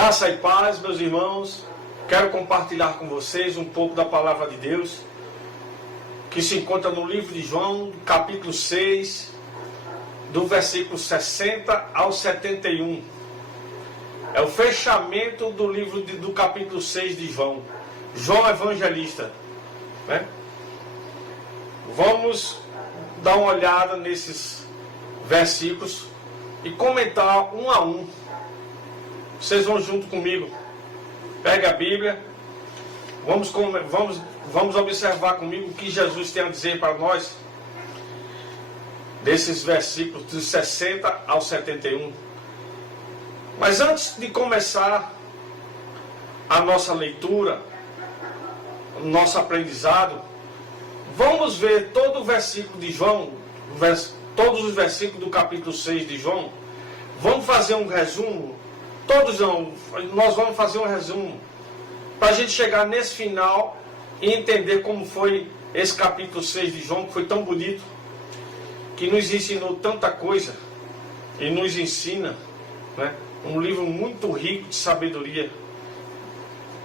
Graça e paz, meus irmãos. Quero compartilhar com vocês um pouco da palavra de Deus, que se encontra no livro de João, capítulo 6, do versículo 60 ao 71. É o fechamento do livro do capítulo 6 de João. João Evangelista, né? Vamos dar uma olhada nesses versículos e comentar um a um. Vocês vão junto comigo. Pega a Bíblia. Vamos observar comigo o que Jesus tem a dizer para nós desses versículos de 60 ao 71. Mas antes de começar a nossa leitura, o nosso aprendizado, vamos ver todo o versículo de João, todos os versículos do capítulo 6 de João. Vamos fazer um resumo. Nós vamos fazer um resumo para a gente chegar nesse final e entender como foi esse capítulo 6 de João, que foi tão bonito, que nos ensinou tanta coisa e nos ensina, né? Um livro muito rico de sabedoria,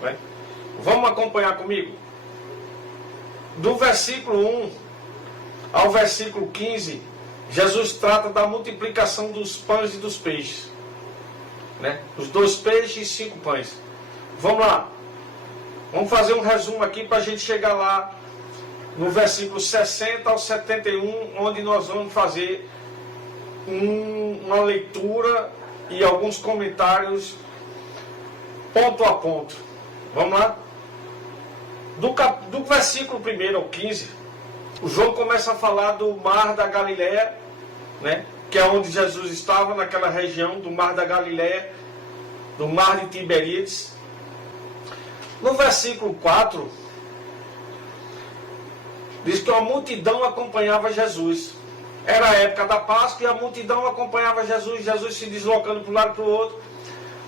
né? Vamos acompanhar comigo? Do versículo 1 ao versículo 15, Jesus trata da multiplicação dos pães e dos peixes, né? Os 2 peixes e 5 pães. Vamos lá. Vamos fazer um resumo aqui para a gente chegar lá no versículo 60 ao 71, onde nós vamos fazer uma leitura e alguns comentários ponto a ponto. Vamos lá? Do versículo 1 ao 15, o João começa a falar do mar da Galileia, né? Que é onde Jesus estava, naquela região do mar da Galileia, do mar de Tiberíades. No versículo 4, diz que uma multidão acompanhava Jesus. Era a época da Páscoa e a multidão acompanhava Jesus, Jesus se deslocando para um lado e para o outro,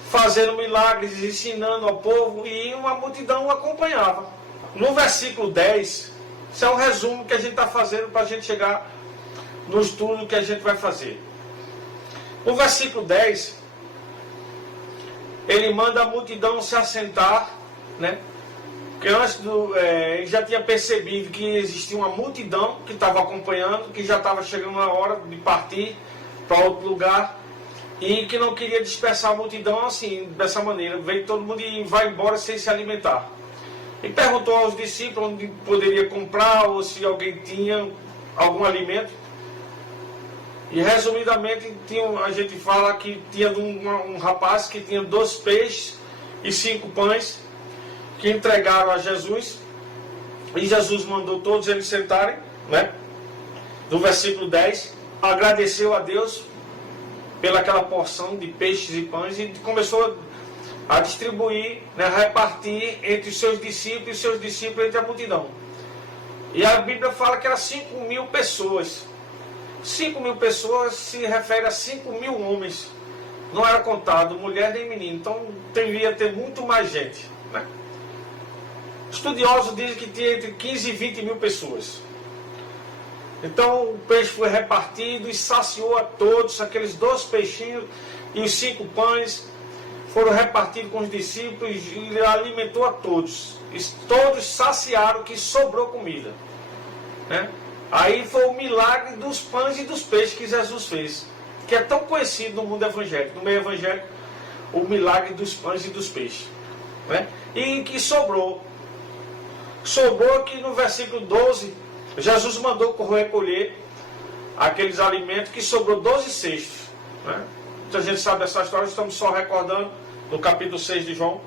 fazendo milagres, ensinando ao povo, e uma multidão o acompanhava. No versículo 10, isso é um resumo que a gente está fazendo para a gente chegar no estudo que a gente vai fazer. No versículo 10, ele manda a multidão se assentar, né? Porque antes ele já tinha percebido que existia uma multidão que estava acompanhando, que já estava chegando a hora de partir para outro lugar, e que não queria dispersar a multidão assim, dessa maneira, veio todo mundo e vai embora sem se alimentar. E perguntou aos discípulos onde poderia comprar, ou se alguém tinha algum alimento. E resumidamente, a gente fala que tinha um rapaz que tinha 2 peixes e 5 pães, que entregaram a Jesus, e Jesus mandou todos eles sentarem, né? No versículo 10, agradeceu a Deus pelaquela porção de peixes e pães e começou a distribuir, né, a repartir entre os seus discípulos e os seus discípulos entre a multidão. E a Bíblia fala que eram 5.000 pessoas. 5.000 pessoas se refere a 5.000 homens. Não era contado mulher nem menino, então devia ter muito mais gente, né? Estudiosos dizem que tinha entre 15 e 20 mil pessoas. Então o peixe foi repartido e saciou a todos. Aqueles 2 peixinhos e os 5 pães foram repartidos com os discípulos e alimentou a todos. E todos saciaram, que sobrou comida, né? Aí foi o milagre dos pães e dos peixes que Jesus fez, que é tão conhecido no mundo evangélico, no meio evangélico, o milagre dos pães e dos peixes, né? E que sobrou que no versículo 12, Jesus mandou recolher aqueles alimentos, que sobrou 12 cestos, né? Então a gente sabe essa história, estamos só recordando no capítulo 6 de João.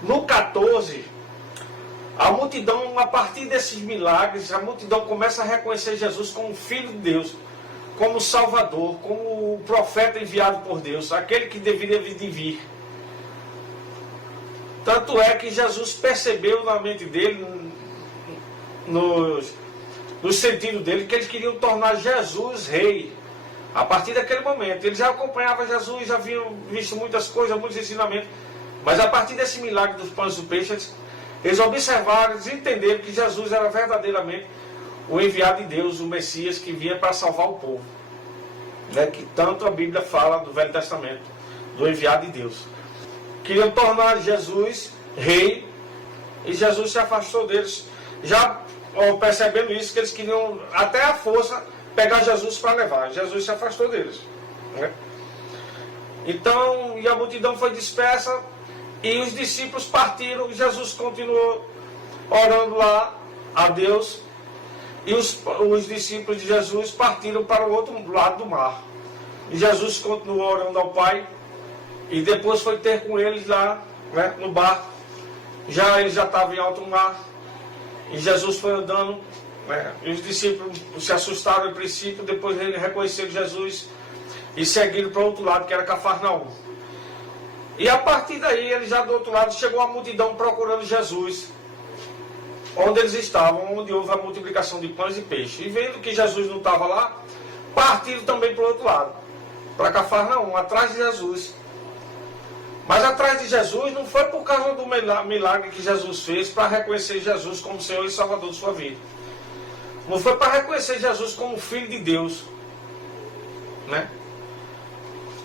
No 14, a multidão, a partir desses milagres, a multidão começa a reconhecer Jesus como Filho de Deus, como Salvador, como o profeta enviado por Deus, aquele que deveria vir. Tanto é que Jesus percebeu na mente dele, no sentido dele, que eles queriam tornar Jesus rei. A partir daquele momento, eles já acompanhavam Jesus, já haviam visto muitas coisas, muitos ensinamentos, mas a partir desse milagre dos pães e dos peixes, eles observaram, eles entenderam que Jesus era verdadeiramente o enviado de Deus, o Messias que vinha para salvar o povo, né? Que tanto a Bíblia fala do Velho Testamento, do enviado de Deus. queriam tornar Jesus rei, e Jesus se afastou deles, já percebendo isso, que eles queriam até a força pegar Jesus para levar. Jesus se afastou deles, né? Então, e a multidão foi dispersa, e os discípulos partiram. Jesus continuou orando lá a Deus, e os discípulos de Jesus partiram para o outro lado do mar. E Jesus continuou orando ao Pai, e depois foi ter com eles lá, né, no barco. Eles já estavam em alto mar, e Jesus foi andando, né, e os discípulos se assustaram no princípio, depois reconheceram Jesus e seguiram para o outro lado, que era Cafarnaum. E a partir daí, eles já do outro lado, chegou a multidão procurando Jesus, onde eles estavam, onde houve a multiplicação de pães e peixes. E vendo que Jesus não estava lá, partiram também para o outro lado, para Cafarnaum, atrás de Jesus. Mas atrás de Jesus não foi por causa do milagre que Jesus fez para reconhecer Jesus como Senhor e Salvador de sua vida. Não foi para reconhecer Jesus como Filho de Deus, né?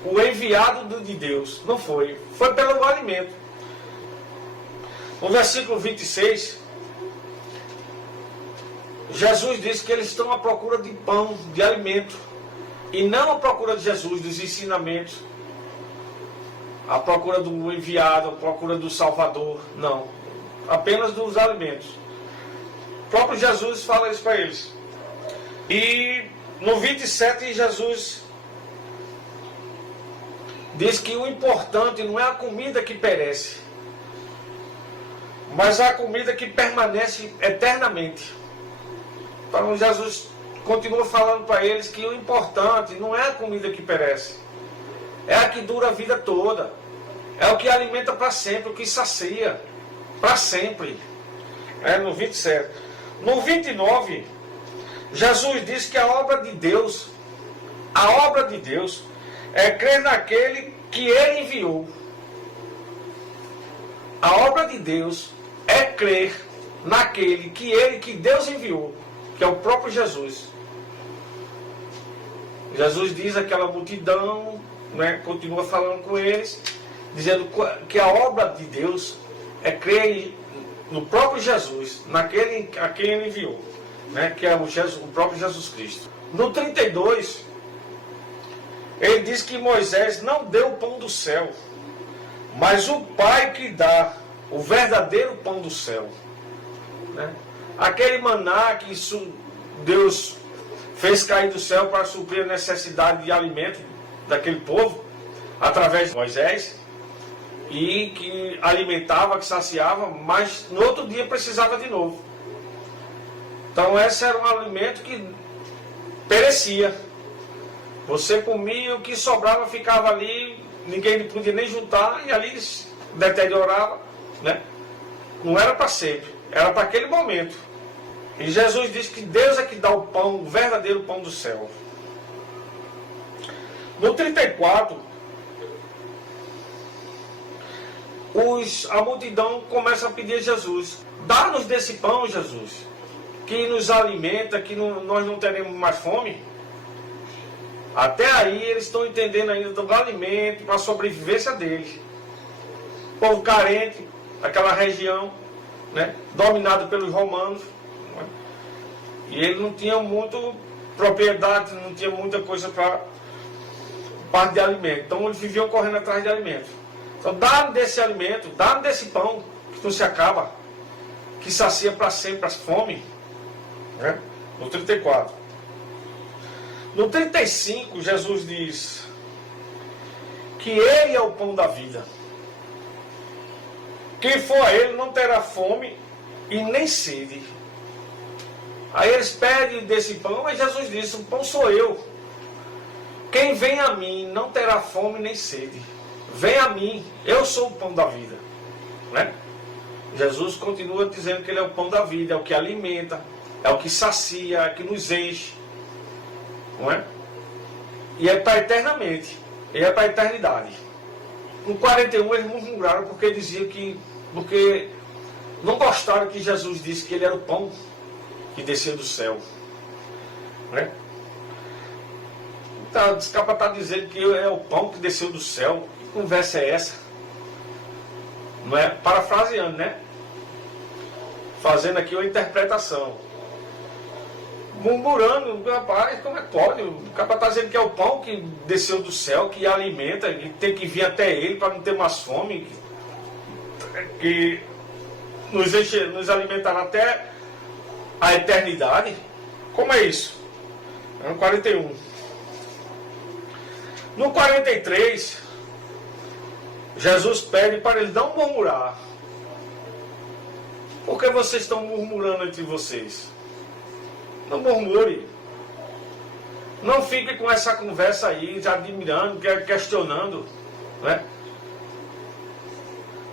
O enviado de Deus. Não foi. Foi pelo alimento. No versículo 26, Jesus diz que eles estão à procura de pão, de alimento, e não à procura de Jesus, dos ensinamentos, à procura do enviado, à procura do Salvador. Não. Apenas dos alimentos. O próprio Jesus fala isso para eles. E no 27, Jesus diz que o importante não é a comida que perece, mas a comida que permanece eternamente. Então Jesus continua falando para eles que o importante não é a comida que perece, é a que dura a vida toda, é o que alimenta para sempre, o que sacia para sempre. No 27. No 29, Jesus diz que a obra de Deus é crer naquele que Ele enviou. A obra de Deus é crer naquele que Deus enviou, que é o próprio Jesus. Jesus diz àquela multidão, né, continua falando com eles, dizendo que a obra de Deus é crer no próprio Jesus, naquele a quem Ele enviou, né, que é o próprio Jesus Cristo. No 32, ele diz que Moisés não deu o pão do céu, mas o Pai que dá o verdadeiro pão do céu, né? Aquele maná que Deus fez cair do céu para suprir a necessidade de alimento daquele povo, através de Moisés, e que alimentava, que saciava, mas no outro dia precisava de novo. Então esse era um alimento que perecia. Você comia, o que sobrava ficava ali, ninguém podia nem juntar, e ali deteriorava, né? Não era para sempre, era para aquele momento. E Jesus diz que Deus é que dá o pão, o verdadeiro pão do céu. No 34, a multidão começa a pedir a Jesus: dá-nos desse pão, Jesus, que nos alimenta, que nós não teremos mais fome. Até aí eles estão entendendo ainda do alimento para a sobrevivência deles. Povo carente, aquela região, né, dominado pelos romanos, né, e ele não tinha muito propriedade, não tinha muita coisa para parte de alimento. Então eles viviam correndo atrás de alimento. Então dá-me desse alimento, dá-me desse pão que não se acaba, que sacia para sempre a fome, né? No 34. No 35, Jesus diz que Ele é o pão da vida. Quem for a Ele não terá fome e nem sede. Aí eles pedem desse pão, mas Jesus disse: o pão sou eu. Quem vem a mim não terá fome nem sede. Vem a mim, eu sou o pão da vida, né? Jesus continua dizendo que Ele é o pão da vida, é o que alimenta, é o que sacia, é o que nos enche, não é? E é para eternamente, e é para a eternidade. No 41 eles murmuraram porque diziam porque não gostaram que Jesus disse que Ele era o pão que desceu do céu, né? Então, esse capa está dizendo que é o pão que desceu do céu. Que conversa é essa? Não é parafraseando, né? Fazendo aqui uma interpretação. Murmurando, rapaz, como é que pode? O cara está dizendo que é o pão que desceu do céu, que alimenta, que tem que vir até ele para não ter mais fome, que nos alimentará até a eternidade. Como é isso? É no 41. No 43, Jesus pede para eles não murmurar. Por que vocês estão murmurando entre vocês? Não murmure. Não fique com essa conversa aí, já admirando, questionando, né?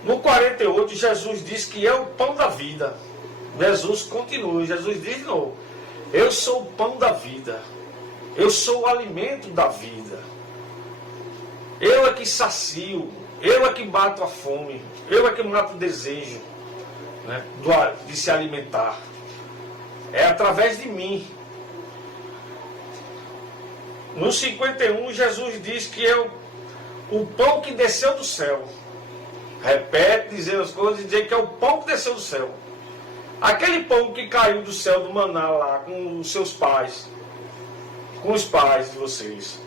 No 48, Jesus diz que é o pão da vida. Jesus continua, Jesus diz de novo: eu sou o pão da vida. Eu sou o alimento da vida. Eu é que sacio. Eu é que mato a fome. Eu é que mato o desejo, né, de se alimentar. É através de mim. No 51, Jesus diz que é o pão que desceu do céu. Repete, dizendo as coisas, e dizer que é o pão que desceu do céu. Aquele pão que caiu do céu do maná lá com os seus pais, com os pais de vocês.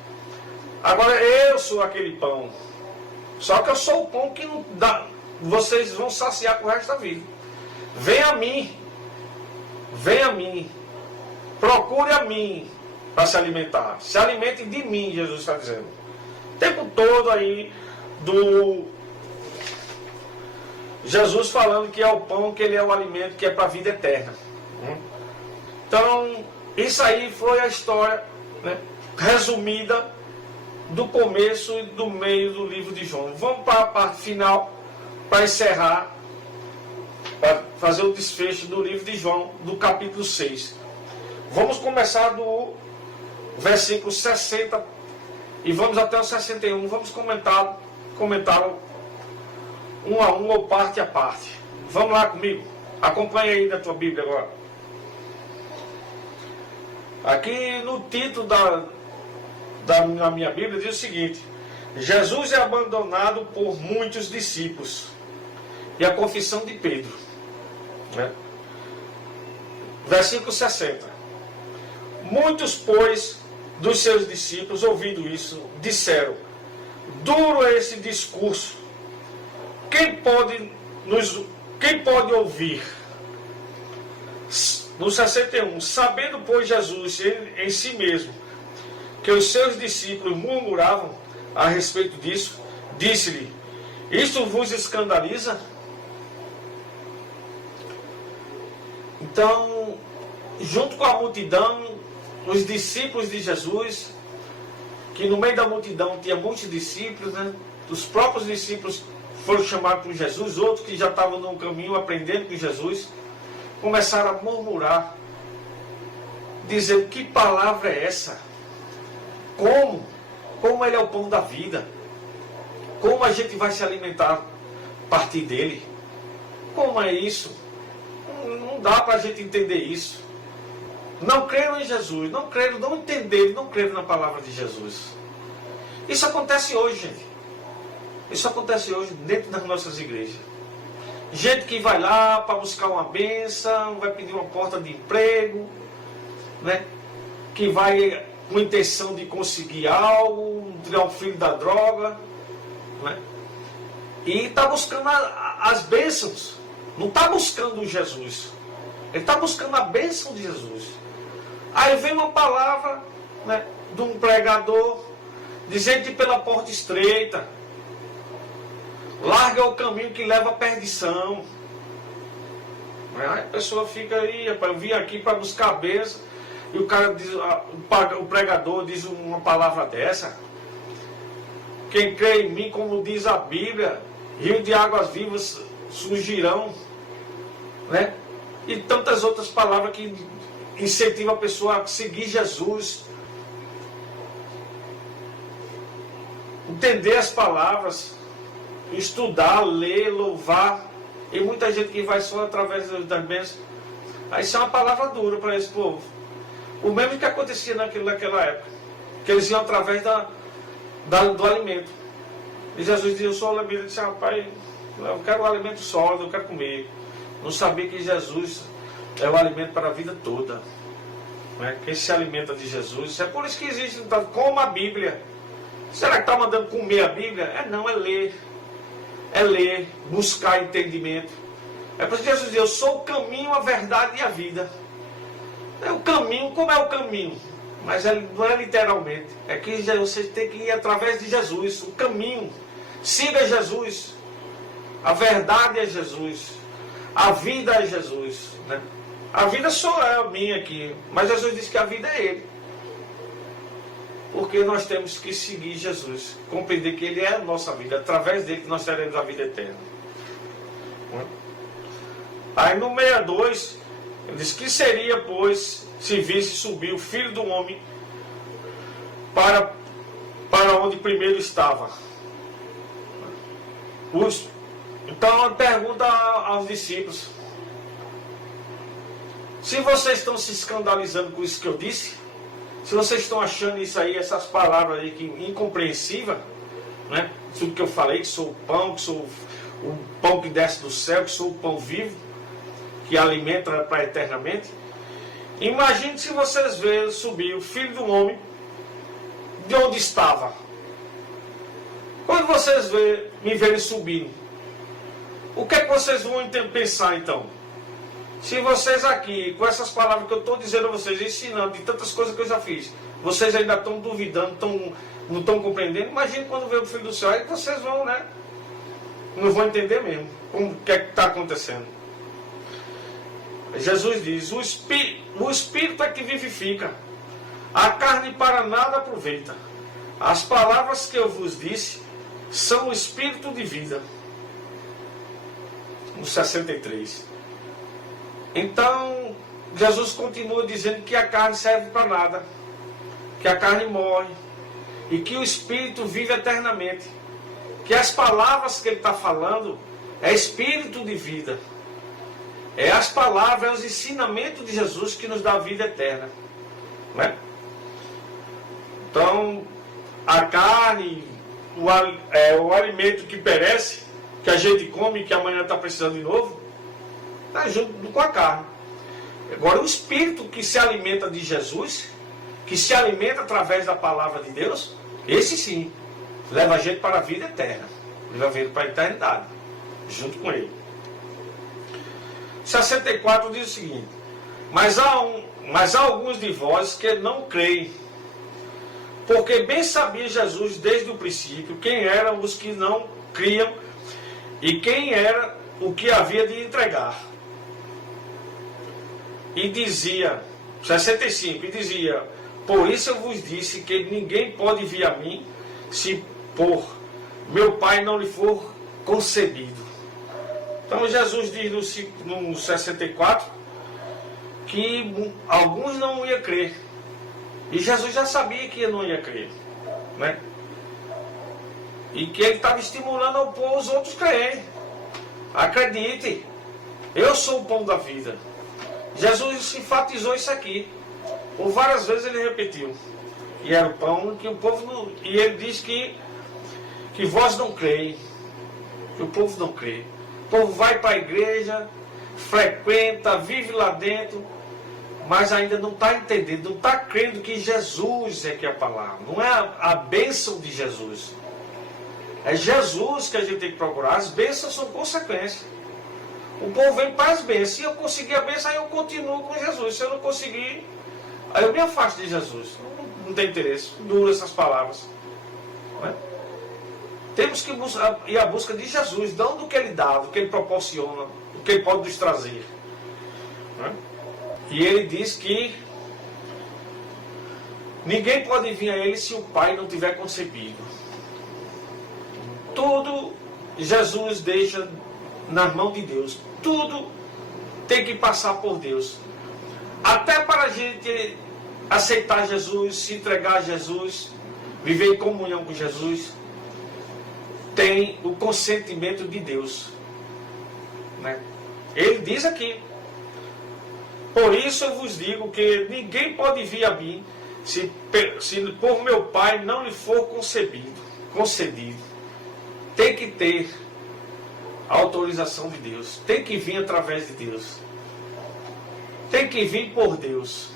Agora eu sou aquele pão. Só que eu sou o pão que não dá, vocês vão saciar com o resto da vida. Venha a mim. Venha a mim. Procure a mim para se alimentar. Se alimente de mim, Jesus está dizendo. O tempo todo aí do Jesus falando que é o pão, que ele é o alimento, que é para a vida eterna. Então, isso aí foi a história, né, resumida do começo e do meio do livro de João. Vamos para a parte final, para encerrar, para fazer o desfecho do livro de João, do capítulo 6. Vamos começar do versículo 60 e vamos até o 61. Vamos comentar um a um ou parte a parte. Vamos lá comigo. Acompanha aí na tua Bíblia agora. Aqui no título na minha Bíblia diz o seguinte: Jesus é abandonado por muitos discípulos. E a confissão de Pedro, né? Versículo 60. Muitos, pois, dos seus discípulos, ouvindo isso, disseram: duro é esse discurso. Quem pode ouvir? No 61. Sabendo, pois, Jesus em si mesmo que os seus discípulos murmuravam a respeito disso, disse-lhe: isto vos escandaliza? Então, junto com a multidão, os discípulos de Jesus, que no meio da multidão tinha muitos discípulos, né? Os próprios discípulos foram chamados por Jesus, outros que já estavam no caminho aprendendo com Jesus, começaram a murmurar, dizendo: que palavra é essa? Como ele é o pão da vida? Como a gente vai se alimentar a partir dele? Como é isso? Não dá para a gente entender isso. Não creram em Jesus, não entenderam, não creram na palavra de Jesus. Isso acontece hoje, gente. Isso acontece hoje dentro das nossas igrejas. Gente que vai lá para buscar uma bênção, vai pedir uma porta de emprego, né? Que vai com intenção de conseguir algo, tirar um filho da droga, né? E está buscando as bênçãos. Não está buscando Jesus. Ele está buscando a bênção de Jesus. Aí vem uma palavra, né, de um pregador dizendo que pela porta estreita, larga o caminho que leva à perdição. Aí a pessoa fica aí: eu vim aqui para buscar a bênção. E o cara diz, o pregador diz uma palavra dessa: quem crê em mim, como diz a Bíblia, rio de águas vivas surgirão, né? E tantas outras palavras que incentivam a pessoa a seguir Jesus, entender as palavras, estudar, ler, louvar. E muita gente que vai só através das bênçãos. Aí isso é uma palavra dura para esse povo. O mesmo que acontecia naquela época, que eles iam através do alimento. E Jesus disse: eu sou o alimento. Ele disse: rapaz, Eu quero o alimento sólido, eu quero comer. Não sabia que Jesus é o alimento para a vida toda. Né? Quem se alimenta de Jesus, é por isso que existe, como a Bíblia. Será que está mandando comer a Bíblia? Não, é ler. É ler, buscar entendimento. É por isso que Jesus diz, eu sou o caminho, a verdade e a vida. É o caminho, como é o caminho? Mas não é literalmente. É que você tem que ir através de Jesus, o caminho. Siga Jesus. A verdade é Jesus. A vida é Jesus. Né? A vida sou eu, a minha aqui. Mas Jesus disse que a vida é Ele. Porque nós temos que seguir Jesus. Compreender que Ele é a nossa vida. Através dele que nós teremos a vida eterna. Aí no 62, ele diz que seria, pois, se visse subir o Filho do Homem para onde primeiro estava. Então ele pergunta aos discípulos: se vocês estão se escandalizando com isso que eu disse, se vocês estão achando isso aí, essas palavras aí que incompreensível, né? Tudo que eu falei, que sou o pão, que sou o pão que desce do céu, que sou o pão vivo, que alimenta para eternamente. Imagine se vocês verem subir o Filho do Homem de onde estava. Quando vocês me verem subindo, o que é que vocês vão pensar então? Se vocês aqui, com essas palavras que eu estou dizendo a vocês, ensinando de tantas coisas que eu já fiz, vocês ainda estão duvidando, não estão compreendendo, imagine quando ver o Filho do Céu, aí vocês vão, né? Não vão entender mesmo o que é que está acontecendo. Jesus diz, o Espírito é que vivifica, a carne para nada aproveita. As palavras que eu vos disse são o Espírito de vida. No 63. Então, Jesus continua dizendo que a carne serve para nada, que a carne morre, e que o Espírito vive eternamente. Que as palavras que ele está falando é Espírito de vida. É as palavras, é os ensinamentos de Jesus que nos dá a vida eterna. Né? Então, a carne, o alimento que perece, que a gente come, que amanhã está precisando de novo, está junto com a carne. Agora, o Espírito que se alimenta de Jesus, que se alimenta através da palavra de Deus, esse sim, leva a gente para a vida eterna. Leva a gente para a eternidade, junto com Ele. 64 diz o seguinte: mas há alguns de vós que não creem, porque bem sabia Jesus desde o princípio quem eram os que não criam e quem era o que havia de entregar. E dizia, 65, e dizia, por isso eu vos disse que ninguém pode vir a mim se por meu Pai não lhe for concebido. Então Jesus diz no 64 que alguns não iam crer. E Jesus já sabia que não ia crer. Né? E que ele estava estimulando os outros crerem. Acreditem, eu sou o pão da vida. Jesus enfatizou isso aqui. Por várias vezes ele repetiu. E era o pão que o povo não... E ele diz que vós não creem. Que o povo não crê. O povo vai para a igreja, frequenta, vive lá dentro, mas ainda não está entendendo, não está crendo que Jesus é que é a palavra. Não é a bênção de Jesus. É Jesus que a gente tem que procurar. As bênçãos são consequências. O povo vem para as bênçãos. Se eu conseguir a bênção, aí eu continuo com Jesus. Se eu não conseguir, aí eu me afasto de Jesus. Não tem interesse. Dura essas palavras. Não é? Temos que ir à busca de Jesus, não do que Ele dá, do que Ele proporciona, do que Ele pode nos trazer. Não é? E Ele diz que ninguém pode vir a Ele se o Pai não tiver concebido. Tudo Jesus deixa nas mãos de Deus. Tudo tem que passar por Deus. Até para a gente aceitar Jesus, se entregar a Jesus, viver em comunhão com Jesus, tem o consentimento de Deus. Né? Ele diz aqui: por isso eu vos digo que ninguém pode vir a mim se por meu Pai não lhe for concedido. Tem que ter a autorização de Deus. Tem que vir através de Deus. Tem que vir por Deus.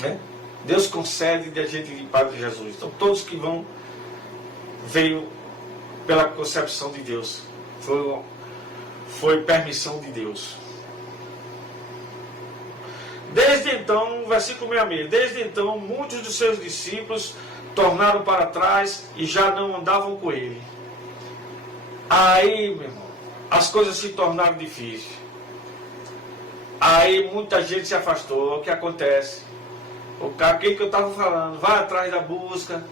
Né? Deus concede de a gente ir para Jesus. Então todos que vão, veio pela concepção de Deus. Foi permissão de Deus. Desde então, versículo 66, desde então muitos dos seus discípulos tornaram para trás e já não andavam com ele. Aí, meu irmão, as coisas se tornaram difíceis. Aí muita gente se afastou. O que acontece? Aquilo que eu estava falando, vai atrás da busca,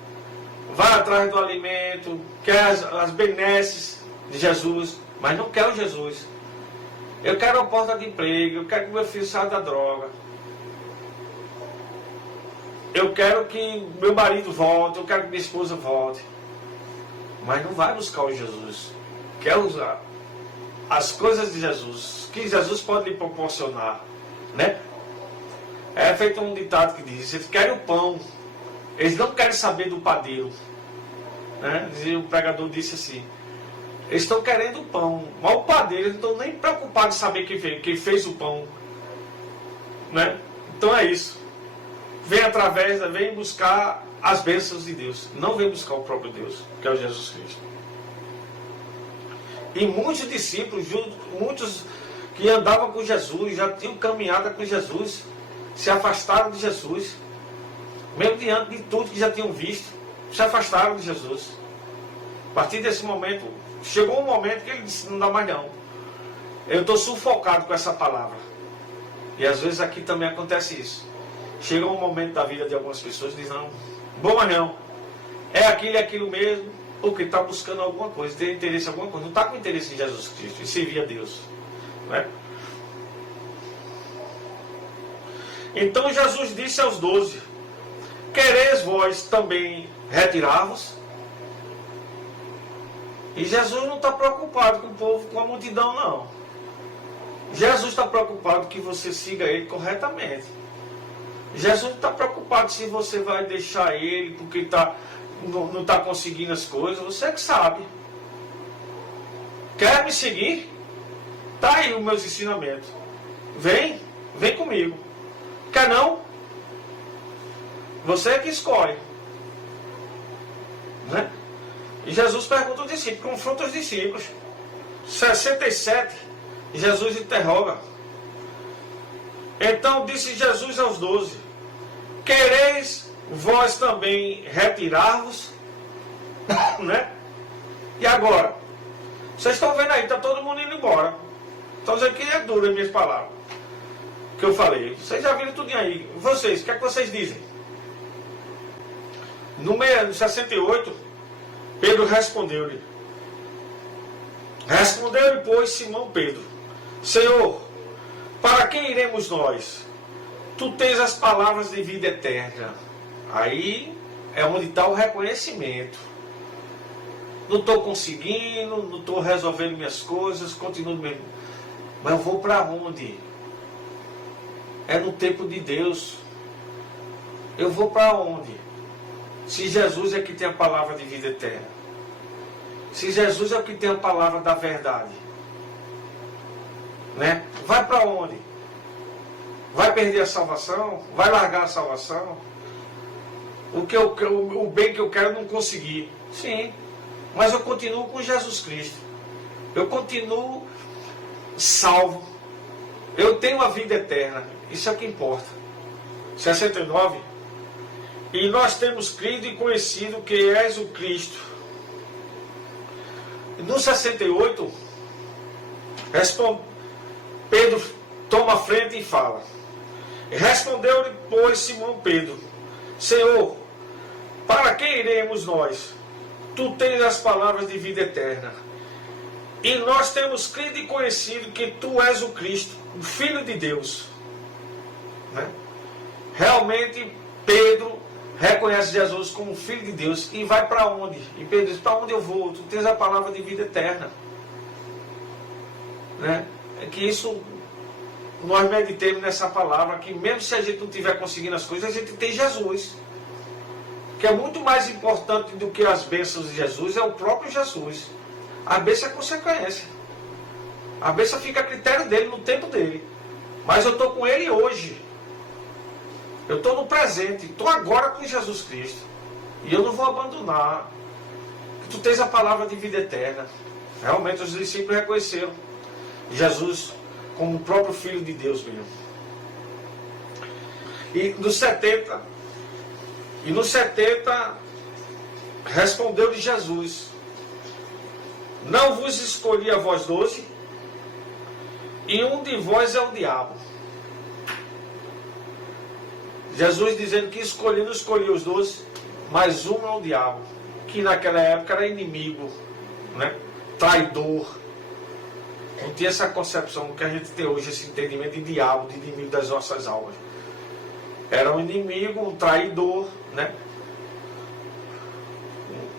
vai atrás do alimento, quer as benesses de Jesus, mas não quer o Jesus. Eu quero uma porta de emprego, eu quero que meu filho saia da droga. Eu quero que meu marido volte, eu quero que minha esposa volte. Mas não vai buscar o Jesus. Quer usar as coisas de Jesus, que Jesus pode lhe proporcionar, né? É feito um ditado que diz: eles querem o pão, eles não querem saber do padeiro, né? E o pregador disse assim: eles estão querendo o pão, mas o padeiro, eles não estão nem preocupados em saber quem fez o pão, né? Então é isso. Vem buscar as bênçãos de Deus, não vem buscar o próprio Deus, que é o Jesus Cristo. E muitos discípulos, muitos que andavam com Jesus, já tinham caminhada com Jesus, se afastaram de Jesus, mesmo diante de tudo que já tinham visto, se afastaram de Jesus. A partir desse momento, chegou um momento que ele disse: não dá mais não, eu estou sufocado com essa palavra. E às vezes aqui também acontece isso. Chega um momento da vida de algumas pessoas que dizem: não, bom, mas não, é aquilo mesmo, porque está buscando alguma coisa, tem interesse em alguma coisa, não está com interesse em Jesus Cristo, em servir a Deus, né? Então Jesus disse aos 12: quereis vós também retirar-vos? E Jesus não está preocupado com o povo, com a multidão, não. Jesus está preocupado que você siga ele corretamente. Jesus não está preocupado se você vai deixar ele porque não está conseguindo as coisas. Você que sabe. Quer me seguir? Está aí os meus ensinamentos. Vem comigo. Quer não? Você é que escolhe. Né? E Jesus pergunta aos discípulos, confronta os discípulos. 67, Jesus interroga. Então disse Jesus aos 12: quereis vós também retirar-vos? Né? E agora? Vocês estão vendo aí, está todo mundo indo embora. Estão dizendo que é duro as minhas palavras que eu falei. Vocês já viram tudo aí. Vocês, o que é que vocês dizem? No 68, Pedro respondeu-lhe. Respondeu-lhe, pois, Simão Pedro: Senhor, para quem iremos nós? Tu tens as palavras de vida eterna. Aí é onde está o reconhecimento. Não estou conseguindo, não estou resolvendo minhas coisas, continuo mesmo. Mas eu vou para onde? É no tempo de Deus. Eu vou para onde? Se Jesus é que tem a palavra de vida eterna. Se Jesus é o que tem a palavra da verdade. Né? Vai para onde? Vai perder a salvação? Vai largar a salvação? O bem que eu quero não consegui. Sim, mas eu continuo com Jesus Cristo. Eu continuo salvo. Eu tenho a vida eterna. Isso é o que importa. 69. E nós temos crido e conhecido que és o Cristo. No 68, Pedro toma a frente e fala. Respondeu-lhe, pois, Simão Pedro: Senhor, para quem iremos nós? Tu tens as palavras de vida eterna. E nós temos crido e conhecido que tu és o Cristo, o Filho de Deus. Né? Realmente, Pedro reconhece Jesus como Filho de Deus. E vai para onde? E Pedro diz: para onde eu vou? Tu tens a palavra de vida eterna. Né? É que isso, nós meditemos nessa palavra, que mesmo se a gente não estiver conseguindo as coisas, a gente tem Jesus. Que é muito mais importante do que as bênçãos de Jesus, é o próprio Jesus. A bênção é consequência. A bênção fica a critério dele, no tempo dele. Mas eu estou com ele hoje. Eu estou no presente. Estou agora com Jesus Cristo. E eu não vou abandonar. Tu tens a palavra de vida eterna. Realmente os discípulos reconheceram Jesus como o próprio Filho de Deus mesmo. E nos 70, respondeu-lhe Jesus: não vos escolhi a vós 12, e um de vós é o diabo. Jesus dizendo que não escolheu os 12, mas um é o diabo, que naquela época era inimigo, né? Traidor. Não tinha essa concepção que a gente tem hoje, esse entendimento de diabo, de inimigo das nossas almas. Era um inimigo, um traidor, né?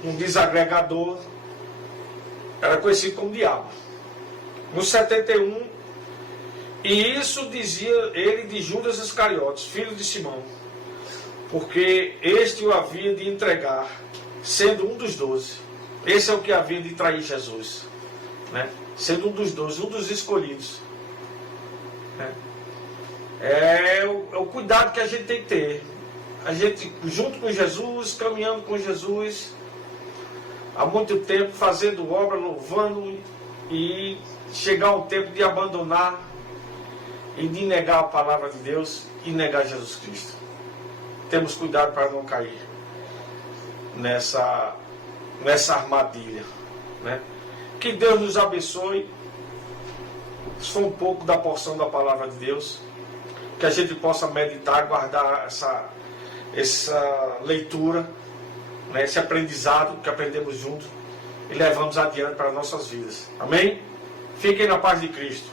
Um desagregador. Era conhecido como diabo. No 71, e isso dizia ele de Judas Iscariotes, filho de Simão, porque este o havia de entregar, sendo um dos 12. Esse é o que havia de trair Jesus, né? Sendo um dos 12, um dos escolhidos, né? É o cuidado que a gente tem que ter. A gente, junto com Jesus, caminhando com Jesus, há muito tempo, fazendo obra, louvando, e chegar um tempo de abandonar e de negar a palavra de Deus e negar Jesus Cristo. Temos cuidado para não cair nessa armadilha, né? Que Deus nos abençoe. Isso foi um pouco da porção da palavra de Deus. Que a gente possa meditar, guardar essa leitura, né? Esse aprendizado que aprendemos juntos e levamos adiante para nossas vidas. Amém? Fiquem na paz de Cristo.